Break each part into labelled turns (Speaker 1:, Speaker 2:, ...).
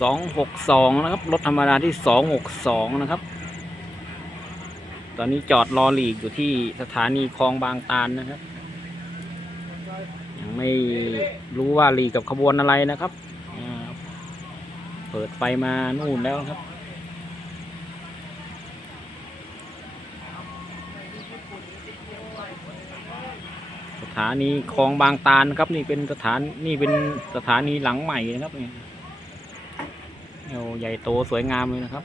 Speaker 1: สองหกสองนะครับ รถธรรมดาที่สองหกสองนะครับ ตอนนี้จอดรอหลีกอยู่ที่สถานีคลองบางตาลนะครับ ยังไม่รู้ว่าหลีกกับขบวนอะไรนะครับ เปิดไฟมานู่นแล้วครับ สถานีคลองบางตาลนะครับ นี่เป็นสถานนี่เป็นสถานีหลังใหม่นะครับนี่ โอ้ใหญ่โตสวยงามเลยนะครับ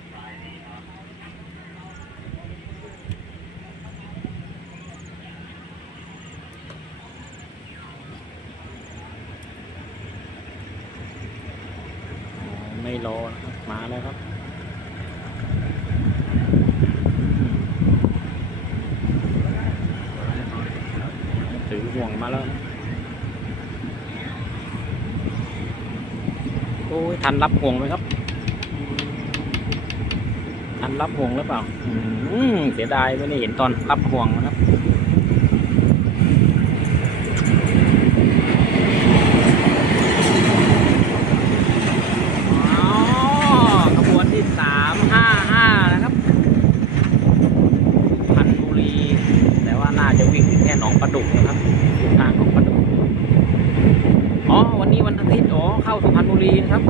Speaker 1: ไม่รอนะครับมาแล้วครับถือห่วงมาแล้วโอ้ยทันรับห่วงไหมครับ ทันรับห่วงหรือเปล่า อืมเสียดายไม่ได้เห็นตอนรับห่วงนะครับอ๋อขบวนที่สามห้าห้านะครับ พันบุรี แต่ว่าน่าจะวิ่งถึงแค่หนองประดุกนะครับทางของประดุกอ๋อ วันนี้วันอาทิตย์ อ๋อ เข้าสุพรรณบุรีนะครับ